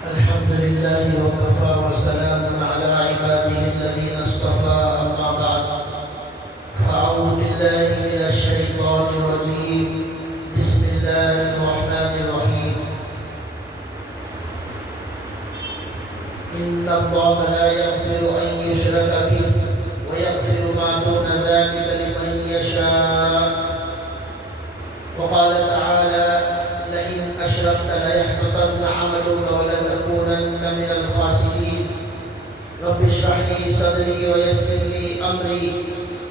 الحمد لله وكفى وسلام على عباده الذين اصطفى أما بعد فأعوذ بالله من الشيطان الرجيم بسم الله الرحمن الرحيم إن الله لا يغفر أن يشرك به ويغفر ما دون ذلك لمن يشاء وقال تعالى لئن أشركت ليحبطن عملك ولتكونن من الخاسرين رب اشرح لي صدري ويسر لي أمري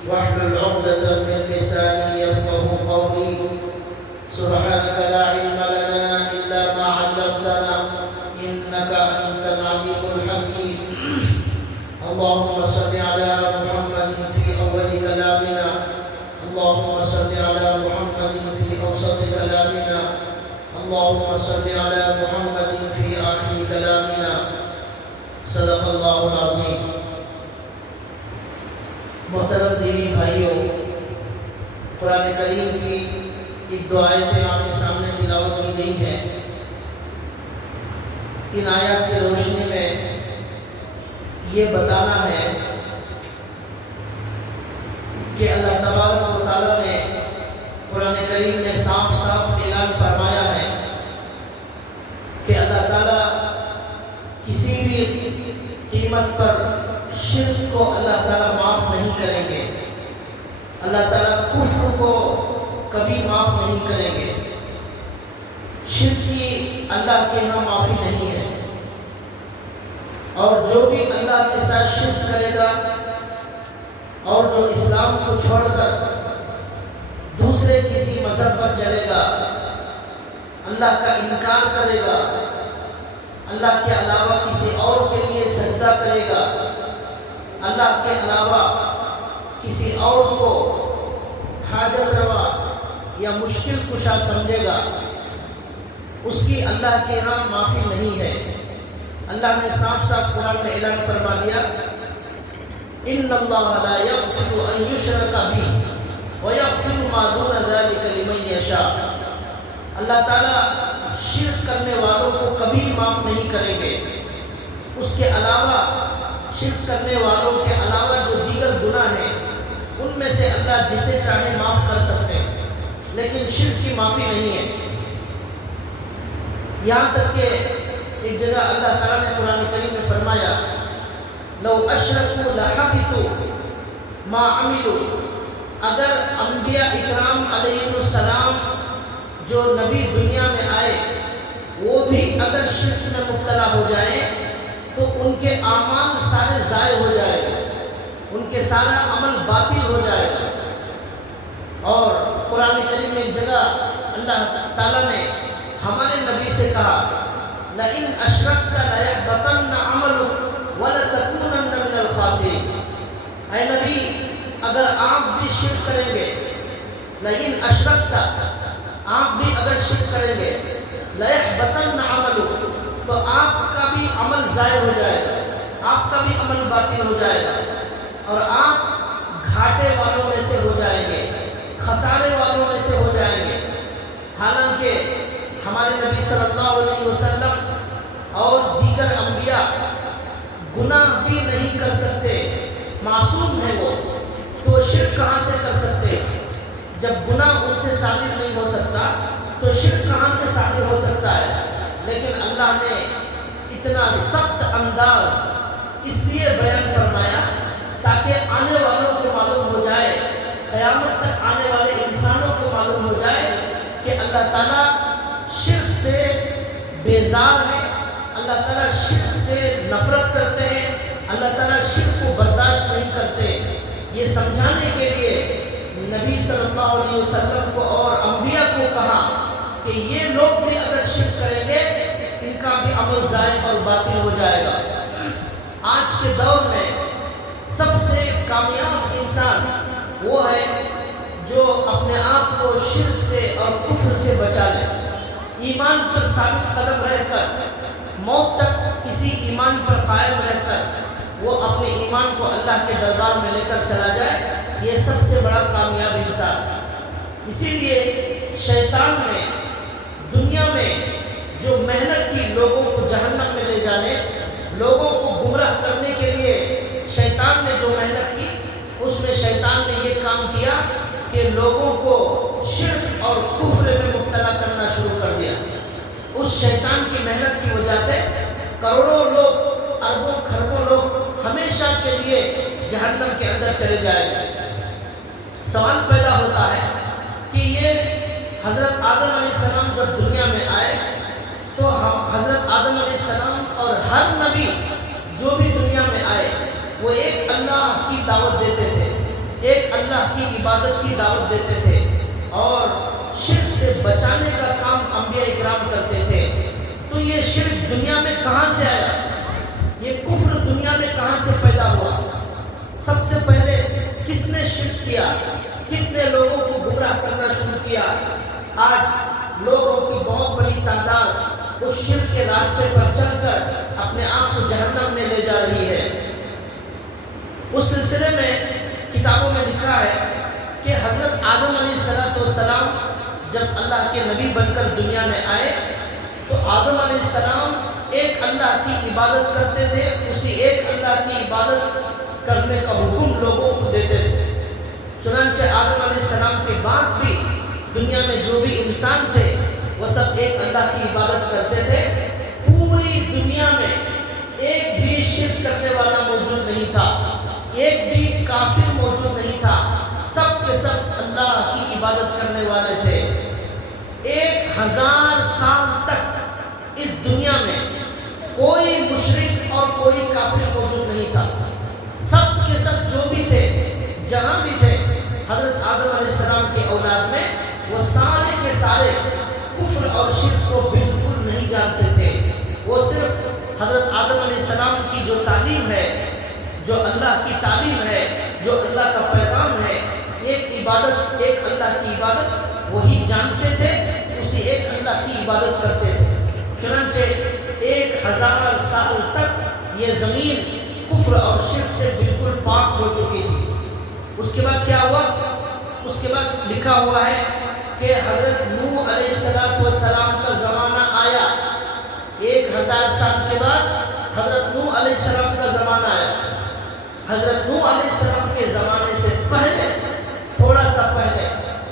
واحلل عقدة من لساني يفقهوا قولي سبحانك لا علم لنا إلا ما علمتنا إنك أنت العليم الحكيم اللهم صل على محمد في أول كلامنا اللهم صل على محمد في أوسط كلامنا اللهم صل على محمد في آخر كلامنا صدق اللہ العظیم. محترم دینی بھائیوں، قرآن کریم کی ایک دو آیتیں آپ کے سامنے تلاوت کی گئی ہیں. ان آیات کی روشنی میں یہ بتانا ہے کہ اللہ تبارک و تعالیٰ نے قرآن کریم میں صاف صاف اعلان فرمایا ہے کہ اللہ تعالیٰ کسی بھی قیمت پر شرک کو اللہ تعالیٰ معاف نہیں کریں گے. اللہ تعالیٰ کفر کو کبھی معاف نہیں کریں گے. شرک کی اللہ کے ہاں معافی نہیں ہے، اور جو بھی اللہ کے ساتھ شرک کرے گا اور جو اسلام کو چھوڑ کر دوسرے کسی مذہب پر چلے گا، اللہ کا انکار کرے گا، اللہ کے علاوہ کسی اور کے لیے سجدہ کرے گا، اللہ کے علاوہ کسی اور کو حاجت روا یا مشکل کشا سمجھے گا، اس کی اللہ کے ہاں معافی نہیں ہے. اللہ نے صاف صاف قرآن میں اعلان فرما دیا ان اللہ لا یغفر ان یشرک بہ ویغفر ما دون ذلک لمن یشاء. اللہ تعالیٰ شرک کرنے والوں کو کبھی معاف نہیں کریں گے. اس کے علاوہ شرک کرنے والوں کے علاوہ جو دیگر گناہ ہیں ان میں سے اللہ جسے چاہے معاف کر سکتے ہیں، لیکن شرک کی معافی نہیں ہے. یہاں تک کہ ایک جگہ اللہ تعالیٰ نے قرآن کریم میں فرمایا لو اشرکوا لحبط ما عملوا. اگر انبیاء اکرام علیہ السلام جو نبی دنیا میں آئے وہ بھی اگر شرک میں مبتلا ہو جائیں تو ان کے اعمال سارے ضائع ہو جائے گا، ان کے سارا عمل باطل ہو جائے گا. اور قرآن کریم میں ایک جگہ اللہ تعالیٰ نے ہمارے نبی سے کہا لئن اشرکت لیحبطن عملک ولتکونن من الخاسرین. اے نبی، اگر آپ بھی شرک کریں گے، لئن اشرکت، آپ بھی اگر شرک کریں گے، لیحبطن عملک، تو آپ کا بھی عمل ضائع ہو جائے گا، آپ کا بھی عمل باطل ہو جائے گا، اور آپ گھاٹے والوں میں سے ہو جائیں گے، خسارے والوں میں سے ہو جائیں گے. حالانکہ ہمارے نبی صلی اللہ علیہ وسلم اور دیگر انبیاء گناہ بھی نہیں کر سکتے، معصوم ہیں وہ، تو شرک کہاں سے کر سکتے؟ جب گناہ ان سے صادر نہیں ہو سکتا تو شرک کہاں سے صادر ہو سکتا ہے؟ لیکن اللہ نے اتنا سخت انداز اس لیے بیان فرمایا تاکہ آنے والوں کو معلوم ہو جائے، قیامت تک آنے والے انسانوں کو معلوم ہو جائے کہ اللہ تعالیٰ شرک سے بیزار ہے، اللہ تعالیٰ شرک سے نفرت کرتے ہیں، اللہ تعالیٰ شرک کو برداشت نہیں کرتے. یہ سمجھانے کے لیے نبی صلی اللہ علیہ وسلم کو اور انبیاء کو کہا کہ یہ لوگ بھی اگر شرک کریں گے ان کا بھی عمل ضائع اور باطل ہو جائے گا. آج کے دور میں سب سے کامیاب انسان وہ ہے جو اپنے آپ کو شرک سے اور کفر سے بچا لے، ایمان پر ثابت قدم رہ کر موت تک اسی ایمان پر قائم رہ کر وہ اپنے ایمان کو اللہ کے دربار میں لے کر چلا جائے. یہ سب سے بڑا کامیاب انسان. اسی لیے شیطان نے دنیا میں جو محنت کی لوگوں کو جہنم میں کروڑوں لوگ، اربوں خربوں لوگ ہمیشہ کے لیے جہنم کے اندر چلے جائیں گے۔ سوال پیدا ہوتا ہے کہ یہ حضرت آدم علیہ السلام جب دنیا میں آئے تو حضرت آدم علیہ السلام اور ہر نبی جو بھی دنیا میں آئے وہ ایک اللہ کی دعوت دیتے تھے، ایک اللہ کی عبادت کی دعوت دیتے تھے اور شرک سے بچانے کا کام انبیاء اکرام کرتے تھے۔ تو یہ شرک دنیا میں کہاں سے آیا؟ یہ کفر دنیا میں کہاں سے پیدا ہوا؟ سب سے پہلے کس نے شرک کیا؟ کس نے لوگوں کو گمراہ کرنا شروع کیا؟ آج لوگوں کی بہت بڑی تعداد اس شرک کے راستے پر چل کر اپنے آپ کو جہنم میں لے جا رہی ہے۔ اس سلسلے میں کتابوں میں لکھا ہے کہ حضرت آدم علیہ السلام جب اللہ کے نبی بن کر دنیا میں آئے تو آدم علیہ السلام ایک اللہ کی عبادت کرتے تھے، اسی ایک اللہ کی عبادت کرنے کا حکم لوگوں کو دیتے تھے۔ چنانچہ آدم علیہ السلام کے بعد بھی دنیا میں جو بھی انسان تھے وہ سب ایک اللہ کی عبادت کرتے تھے۔ پوری دنیا میں ایک بھی شرک کرنے والا موجود نہیں تھا، ایک بھی کافر موجود نہیں تھا، سب کے سب اللہ کی عبادت کرنے والے تھے۔ 1000 سال تک اس دنیا میں کوئی مشرک اور کوئی کافر موجود نہیں تھا۔ سب کے سب جو بھی تھے، جہاں بھی تھے، حضرت آدم علیہ السلام کی اولاد میں وہ سارے کے سارے کفر اور شرک کو بالکل نہیں جانتے تھے۔ وہ صرف حضرت آدم علیہ السلام کی جو تعلیم ہے، جو اللہ کی تعلیم ہے، جو اللہ کا پیغام ہے، ایک عبادت، ایک اللہ کی عبادت وہی جانتے تھے، اسی ایک اللہ کی عبادت کرتے تھے۔ چنانچہ 1000 سال تک یہ زمین کفر اور شرک سے بالکل پاک ہو چکی تھی۔ اس کے بعد کیا ہوا؟ اس کے بعد لکھا ہوا ہے کہ حضرت نوح علیہ السلام کا زمانہ آیا۔ 1000 سال کے بعد حضرت نوح علیہ السلام کا زمانہ آیا۔ حضرت نوح علیہ السلام کے زمانے سے پہلے، تھوڑا سا پہلے،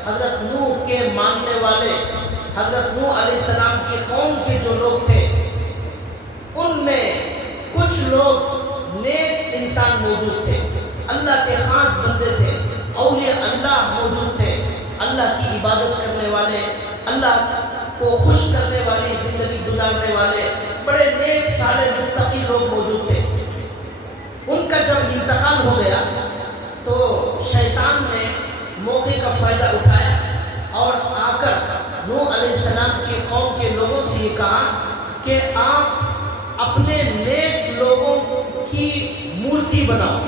حضرت نوح کے ماننے والے، حضرت نوح علیہ السلام کی قوم کے جو لوگ تھے، ان میں کچھ لوگ نیک انسان موجود تھے، اللہ کے خاص بندے تھے، اولیاء اللہ موجود تھے، اللہ کی عبادت کرنے والے، اللہ کو خوش کرنے والی زندگی گزارنے والے بڑے نیک صالح متقی لوگ موجود تھے۔ ان کا جب انتقال ہو گیا تو شیطان نے موقع کا فائدہ اٹھایا اور آ کر نوح علیہ السلام کی قوم کے لوگوں سے یہ کہا کہ آپ اپنے نیک لوگوں کی مورتی بناؤ،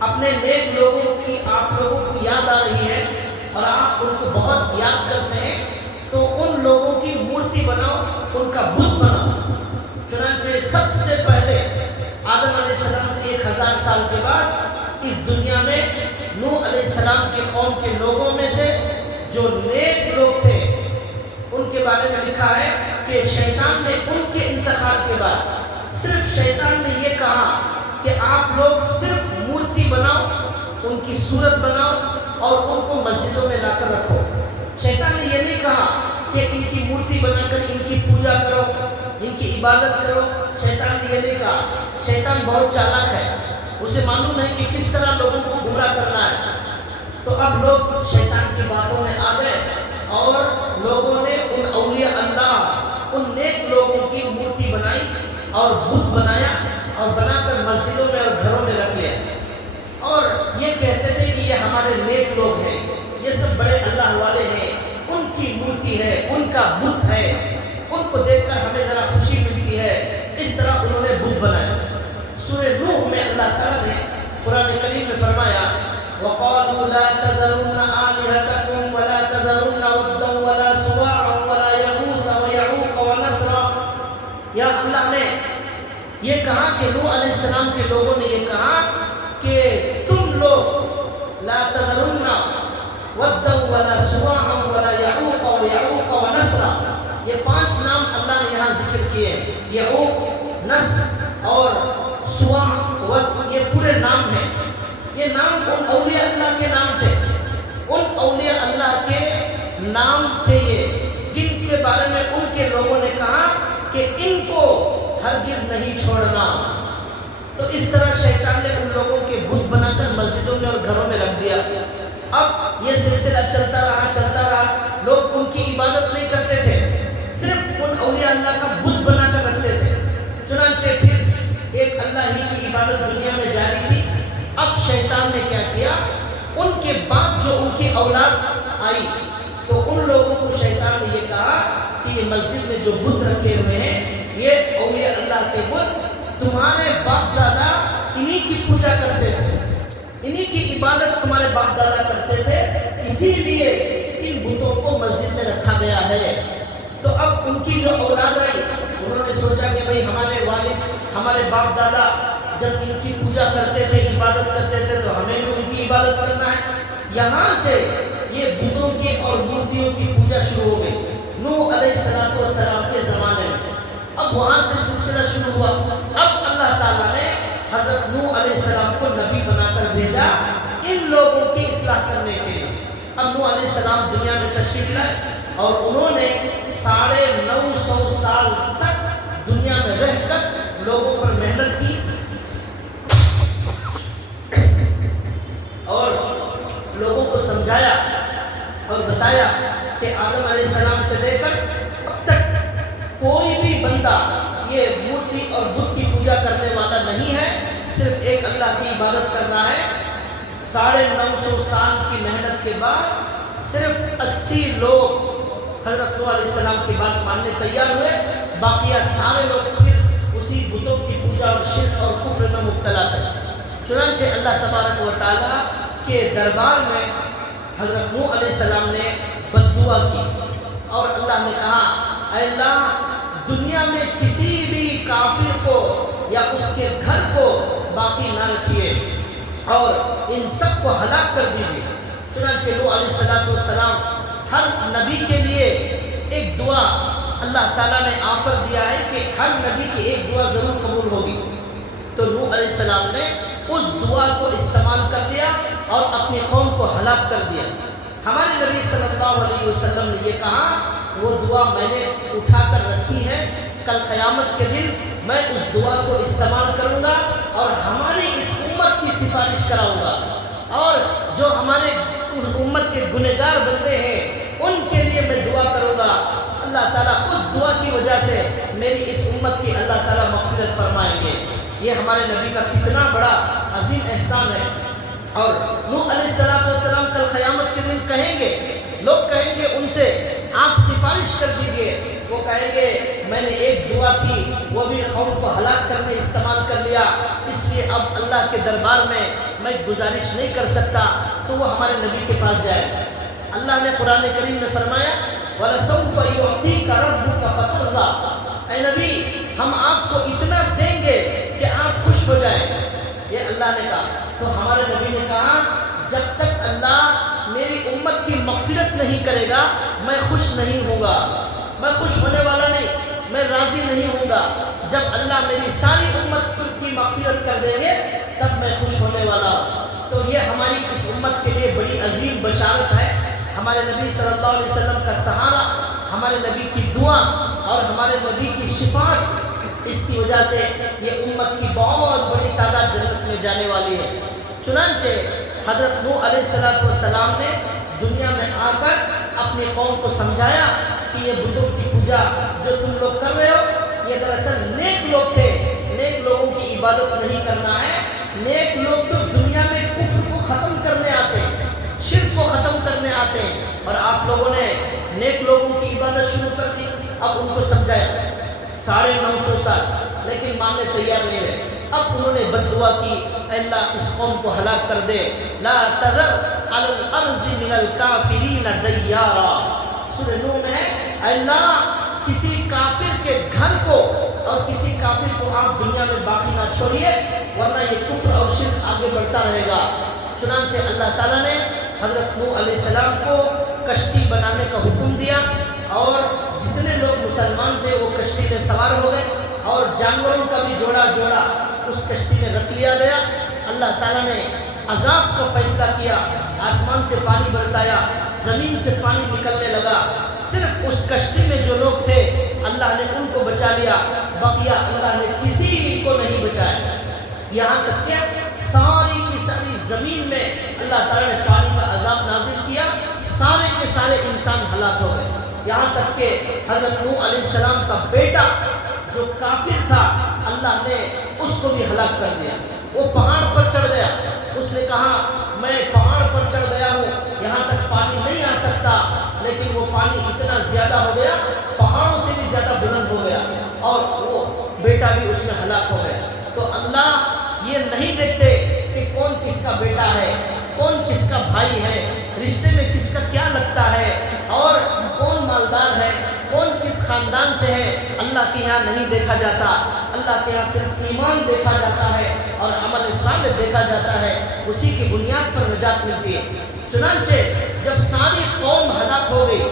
اپنے نیک لوگوں کی آپ لوگوں کو یاد آ رہی ہے اور آپ ان کو بہت یاد کرتے ہیں، تو ان لوگوں کی مورتی بناؤ، ان کا بت بناؤ۔ چنانچہ سب سے پہلے آدم علیہ السلام کے 1000 سال کے بعد اس دنیا میں نوح علیہ السلام کی قوم کے لوگوں میں سے جو نیک لوگ تھے ان کے بارے میں لکھا ہے کہ شیطان نے ان کے انتقال کے بعد صرف شیطان نے یہ کہا کہ آپ لوگ صرف مورتی بناؤ، ان کی صورت بناؤ اور ان کو مسجدوں میں لا کر رکھو۔ شیطان نے یہ نہیں کہا کہ ان کی مورتی بنا کر ان کی پوجا کرو، ان کی عبادت کرو۔ شیطان نے یہ نہیں کہا۔ شیطان بہت چالاک ہے، اسے معلوم ہے کہ کس طرح لوگوں کو گمراہ کرنا ہے۔ تو اب لوگ شیطان کی باتوں میں آ گئے اور لوگوں نے ان اولیاء اللہ، ان نیک لوگوں کی مورتی بنائی اور بت بنایا اور بنا کر مسجدوں میں اور گھروں میں رکھ لیا، اور یہ کہتے تھے کہ یہ ہمارے نیک لوگ ہیں، یہ سب بڑے اللہ والے ہیں، ان کی مورتی ہے، ان کا بت ہے، ان کو دیکھ کر ہمیں ذرا خوشی ملتی ہے۔ اس طرح انہوں نے بت بنایا۔ سورہ نوح میں اللہ تعالیٰ نے قرآن کریم میں فرمایا وَقَالُوا لَا تَذَرُنَّ آلِهَتَكُمْ وَلَا تَذَرُنَّ وَدًّا وَلَا سُوَاعًا وَلَا يَغُوثَ وَيَعُوقَ وَنَسْرًا۔ یا اللہ نے یہ کہا کہ نوح علیہ السلام کے لوگوں نے یہ کہا کہ تم لوگ لا تذرن ودا ولا سواعا ولا يعوق ويعوق ونسرا، یہ 5 نام اللہ نے یہاں ذکر کیے ہیں۔ یعوق، نسر اور سواع، ود، یہ پورے نام ہیں۔ یہ نام ان اولیاء اللہ کے نام تھے، ان اولیاء اللہ کے نام تھے یہ، جن کے بارے میں ان کے لوگوں نے کہا کہ ان کو ہرگز نہیں چھوڑنا۔ تو اس طرح شیطان نے ان لوگوں کے بت بنا کر مسجدوں میں اور گھروں میں رکھ دیا۔ اب یہ سلسلہ چلتا رہا، لوگ ان کی عبادت نہیں کرتے تھے، صرف ان اولیاء اللہ کا بت بنا کر رکھتے تھے۔ چنانچہ پھر ایک اللہ ہی کی عبادت دنیا میں جاری تھی۔ اب شیطان نے کیا کیا، ان کے بعد جو ان کی اولاد آئی تو ان لوگوں کو شیطان نے یہ کہا کہ یہ مسجد میں جو بت رکھے ہوئے ہیں یہ اولیاء اللہ کے بت، تمہارے باپ دادا انہی کی پوجا کرتے تھے، انہی کی عبادت تمہارے باپ دادا کرتے تھے، اسی لیے ان بتوں کو مسجد میں رکھا گیا ہے۔ تو اب ان کی جو اولاد آئی انہوں نے سوچا کہ بھئی ہمارے والد، ہمارے باپ دادا جب ان کی پوجا کرتے تھے، عبادت کرتے تھے، تو ہمیں بھی ان کی عبادت کرنا ہے۔ یہاں سے یہ بتوں کی اور مورتیوں کی پوجا شروع ہو گئی نوح علیہ السلام کے زمانے میں۔ اب وہاں سے سلسلہ شروع ہوا۔ اب اللہ تعالیٰ نے حضرت نوح علیہ السلام کو نبی بنا کر بھیجا ان لوگوں کی اصلاح کرنے کے لیے۔ اب نوح علیہ السلام دنیا میں تشریف لائے اور انہوں نے 950 سال تک دنیا میں رہ کر لوگوں پر محنت کی اور لوگوں کو سمجھایا اور بتایا کہ آدم علیہ السلام سے لے کر اب تک کوئی بھی بندہ یہ مورتی اور بت کی پوجا کرنے والا نہیں ہے، صرف ایک اللہ کی عبادت کرنا ہے۔ 950 سال کی محنت کے بعد صرف 80 لوگ حضرت نوح علیہ السلام کی بات ماننے تیار ہوئے، باقیہ سارے لوگ پھر اسی بتوں کی پوجا اور شرک اور کفر میں مبتلا تھے۔ چنانچہ اللہ تبارک و تعالیٰ کے دربار میں حضرت نوح علیہ السلام نے بد دعا کی اور اللہ نے کہا، اے اللہ دنیا میں کسی بھی کافر کو یا اس کے گھر کو باقی نہ رکھیے اور ان سب کو ہلاک کر دیجیے۔ چنانچہ نوح علیہ السلام ہر نبی کے لیے ایک دعا اللہ تعالیٰ نے آفر دیا ہے کہ ہر نبی کی ایک دعا ضرور قبول ہوگی۔ تو نوح علیہ السلام نے اس دعا کو استعمال کر لیا اور اپنی قوم کو ہلاک کر دیا۔ ہمارے نبی صلی اللہ علیہ وسلم نے یہ کہا، وہ دعا میں نے اٹھا کر رکھی ہے، کل قیامت کے دن میں اس دعا کو استعمال کروں گا اور ہماری اس امت کی سفارش کراؤں گا، اور جو ہمارے امت کے گنہگار بندے ہیں ان کے لیے میں دعا کروں گا۔ اللہ تعالیٰ اس دعا کی وجہ سے میری اس امت کی اللہ تعالیٰ مغفرت فرمائیں گے۔ یہ ہمارے نبی کا کتنا بڑا عظیم احسان ہے۔ اور نوح علیہ السلام کل قیامت کے دن کہیں گے، لوگ کہیں گے ان سے آپ سفارش کر دیجئے، وہ کہیں گے میں نے ایک دعا تھی وہ بھی قوم کو ہلاک کرنے استعمال کر لیا، اس لیے اب اللہ کے دربار میں گزارش نہیں کر سکتا، تو وہ ہمارے نبی کے پاس جائے۔ اللہ نے قرآن کریم میں فرمایا، وَلَسَوْفَ يُعْطِيكَ رَبُّكَ فَتَرْضَىٰ، اے نبی ہم آپ کو اتنا دیں گے کہ آپ خوش ہو جائیں۔ یہ اللہ نے کہا۔ تو ہمارے نبی نے کہا، جب تک اللہ میری امت کی مغفرت نہیں کرے گا میں خوش نہیں ہوں گا، میں خوش ہونے والا نہیں، میں راضی نہیں ہوں گا۔ جب اللہ میری ساری امت کی مغفرت کر دیں گے تب میں خوش ہونے والا ہوں۔ تو یہ ہماری اس امت کے لیے بڑی عظیم بشارت ہے۔ ہمارے نبی صلی اللہ علیہ وسلم کا سہارا، ہمارے نبی کی دعا اور ہمارے نبی کی شفاعت، اس کی وجہ سے یہ امت کی بہت بڑی تعداد جنت میں جانے والی ہے۔ چنانچہ حضرت نوح علیہ السلام نے دنیا میں آ کر اپنی قوم کو سمجھایا کہ یہ بتوں کی پوجا جو تم لوگ کر رہے ہو یہ دراصل نیک لوگ تھے، نیک لوگوں کی عبادت نہیں کرنا ہے۔ نیک لوگ تو دنیا میں کفر کو ختم کرنے آتے ہیں، شرک کو ختم کرنے آتے ہیں، اور آپ لوگوں نے نیک لوگوں کی عبادت شروع کر دی۔ اب ان کو سمجھایا 950 سال، لیکن ماننے تیار نہیں ہوئے۔ اب انہوں نے بد دعا کی، اے اللہ اس قوم کو ہلاک کر دے، لا تذر علی الارض من الکافرین دیارا۔ سورہ نوح میں ہے، اے اللہ کسی کافر کے گھر کو اور کسی کافر کو آپ دنیا میں باقی نہ چھوڑیے، ورنہ یہ کفر اور شرک آگے بڑھتا رہے گا۔ چنانچہ اللہ تعالیٰ نے حضرت نوح علیہ السلام کو کشتی بنانے کا حکم دیا، اور جتنے لوگ مسلمان تھے وہ کشتی میں سوار ہو گئے، اور جانوروں کا بھی جوڑا جوڑا اس کشتی میں رکھ لیا گیا۔ اللہ تعالیٰ نے عذاب کا فیصلہ کیا، آسمان سے پانی برسایا، زمین سے پانی نکلنے لگا۔ صرف اس کشتی میں جو لوگ تھے اللہ اللہ نے ان کو بچا لیا، بقیہ اللہ نے کسی کو نہیں بچایا۔ یہاں تک کہ ساری کی ساری زمین میں اللہ تعالیٰ نے پانی کا عذاب نازل کیا، سارے کے سارے انسان ہلاک ہو گئے۔ یہاں تک کہ حضرت نوح علیہ السلام کا بیٹا جو کافر تھا، اللہ نے اس کو بھی ہلاک کر دیا۔ وہ پہاڑ پر چڑھ گیا، اس نے کہا میں پہاڑ پر چڑھ گیا ہوں، یہاں تک پانی نہیں آ سکتا، لیکن وہ پانی اتنا زیادہ ہو گیا، پہاڑوں سے بھی زیادہ بلند ہو گیا، اور وہ بیٹا بھی اس میں ہلاک ہو گیا۔ تو اللہ یہ نہیں دیکھتے کہ کون کس کا بیٹا ہے، کون کس کا بھائی ہے، رشتے میں کس کا کیا لگتا ہے، اور کون مالدار ہے، کون کس خاندان سے ہے۔ اللہ کے یہاں نہیں دیکھا جاتا، اللہ کے یہاں صرف ایمان دیکھا جاتا ہے اور عمل صالح دیکھا جاتا ہے، اسی کی بنیاد پر نجات ملتی ہے۔ چنانچہ جب ساری قوم ہلاک ہو گئی،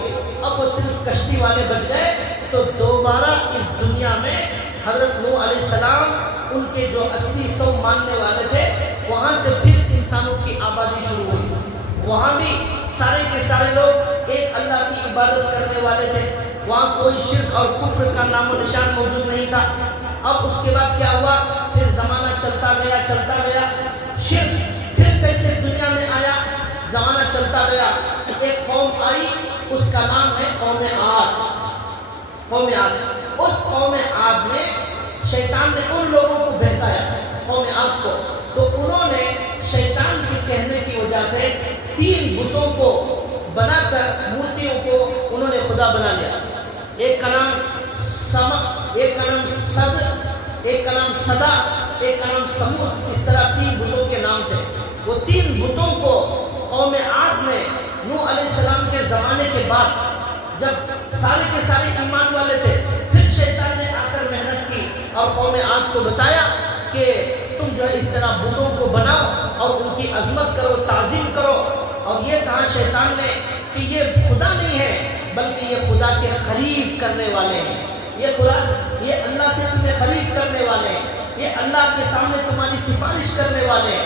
اب وہ صرف کشتی والے بچ گئے، تو دوبارہ اس دنیا میں حضرت نوح علیہ السلام، ان کے جو 80-100 ماننے والے تھے، وہاں سے پھر انسانوں کی آبادی شروع ہوئی۔ وہاں بھی سارے کے سارے لوگ ایک اللہ کی عبادت کرنے والے تھے، وہاں کوئی شرک اور کفر کا نام و نشان موجود نہیں تھا۔ اب اس کے بعد کیا ہوا؟ پھر زمانہ چلتا گیا، شرک پھر کیسے دنیا میں آیا؟ زمانہ چلتا گیا، ایک قوم آئی، اس کا نام ہے قوم عاد۔ اس قوم عاد میں شیطان نے ان لوگوں کو بہکایا، قوم عاد کو، تو انہوں نے شیطان کے کہنے کی وجہ سے 3 بتوں کو بنا کر، مورتیوں کو انہوں نے خدا بنا لیا۔ ایک کا نام سمک، ایک کا نام صد، ایک کا نام صدا، ایک کا نام سمود، اس طرح 3 بتوں کے نام تھے۔ وہ 3 بتوں کو قوم عاد نے نوح علیہ السلام کے زمانے کے بعد، جب سارے کے سارے ایمان والے تھے، پھر شیطان نے آ کر محنت کی اور قوم عاد کو بتایا کہ تم جو ہے اس طرح بتوں کو بناؤ اور ان کی عظمت کرو، تعظیم کرو، اور یہ کہا شیطان نے کہ یہ خدا نہیں ہے، بلکہ یہ خدا کے قریب کرنے والے ہیں، یہ اللہ سے تمہیں قریب کرنے والے ہیں، یہ اللہ کے سامنے تمہاری سفارش کرنے والے ہیں۔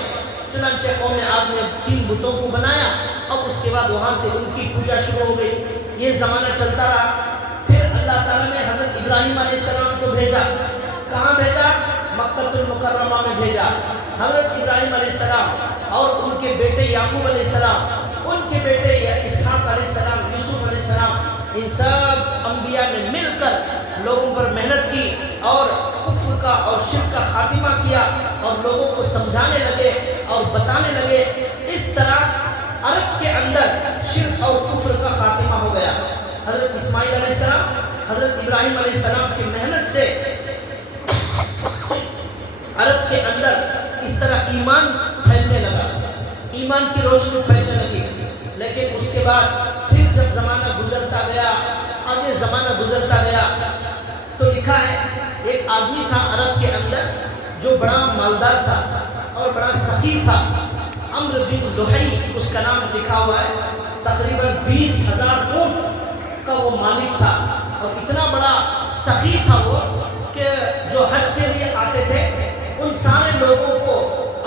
چنانچہ قوم عاد نے 3 بتوں کو بنایا، اب اس کے بعد وہاں سے ان کی پوجا شروع ہو گئی۔ یہ زمانہ چلتا رہا، پھر اللہ تعالیٰ نے حضرت ابراہیم علیہ السلام کو بھیجا۔ کہاں بھیجا؟ مکہ المکرمہ میں بھیجا۔ حضرت ابراہیم علیہ السلام اور ان کے بیٹے یعقوب علیہ السلام، ان کے بیٹے اسحاق علیہ السلام، یوسف علیہ السلام، ان سب انبیاء نے مل کر لوگوں پر محنت کی اور کفر کا اور شرک کا خاتمہ کیا، اور لوگوں کو سمجھانے لگے اور بتانے لگے۔ اس طرح عرب کے اندر شرک اور کفر کا خاتمہ ہو گیا۔ حضرت اسماعیل علیہ السلام، حضرت ابراہیم علیہ السلام کی محنت سے عرب کے اندر اس طرح ایمان پھیلنے لگا، ایمان کی روشنی پھیلنے لگی۔ لیکن اس کے بعد پھر جب زمانہ گزرتا گیا، آگے زمانہ گزرتا گیا، تو لکھا ہے ایک آدمی تھا عرب کے اندر جو بڑا مالدار تھا اور بڑا سخی تھا، عمرو بن لحی اس کا نام لکھا ہوا ہے۔ تقریباً 20,000 اونٹ کا وہ مالک تھا، اور اتنا بڑا سخی تھا وہ کہ جو حج کے لیے آتے تھے ان سارے لوگوں کو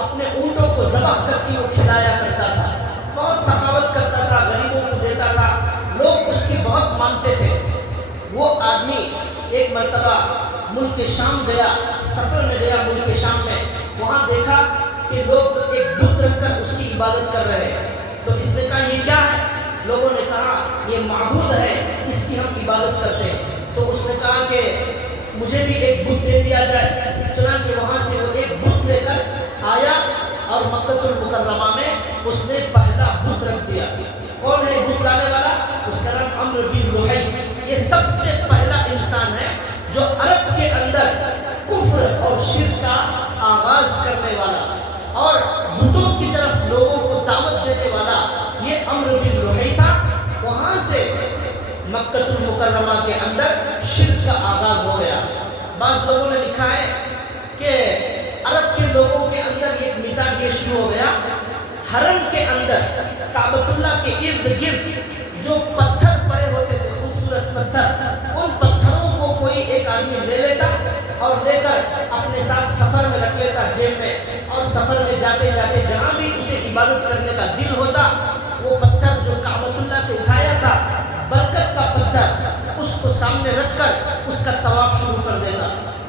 اپنے اونٹوں کو ذبح کر کے وہ کھلایا کرتا تھا، بہت سخاوت کرتا تھا، غریبوں کو دیتا تھا، لوگ اس کی بہت مانتے تھے۔ وہ آدمی ایک مرتبہ ملک شام گیا، سفر میں گیا ملک شام میں، وہاں دیکھا کہ لوگ ایک بت رکھ کر اس کی عبادت کر رہے ہیں، تو اس نے کہا یہ کیا ہے؟ لوگوں نے کہا یہ معبود ہے، اس کی ہم عبادت کرتے ہیں۔ تو اس نے کہا کہ مجھے بھی ایک بت دے دیا جائے۔ چنانچہ وہاں سے وہ ایک بت لے کر آیا اور مکہ المکرمہ میں اس نے پہلا بت رکھ دیا۔ کون ہے بت لانے والا؟ اس کا نام عمرو بن لحی۔ یہ سب سے پہلا انسان ہے جو عرب کے اندر کفر اور شرک کا آغاز کرنے والا اور بتوں کی طرف لوگوں کو دعوت دینے والا، یہ عمرو بن لحی تھا۔ وہاں سے مکہ المکرمہ کے اندر شرک کا آغاز ہو گیا۔ بعض لوگوں نے لکھا ہے کہ عرب کے لوگوں کے اندر ایک مزاج یہ شروع ہو گیا، حرم کے اندر کعبۃ اللہ کے ارد گرد جو پتھر پڑے ہوتے تھے، خوبصورت پتھر، ان پتھروں کو کوئی ایک آدمی لے لیتا اور لے کر اپنے ساتھ سفر میں رکھ لیتا جیب میں، اور سفر میں جاتے جاتے جہاں بھی اسے عبادت کرنے کا دل ہوتا، وہ پتھر جو کعبۃ اللہ سے اٹھایا تھا، برکت کا پتھر، اس کو سامنے رکھ کر اس کا طواف شروع کر دیتا،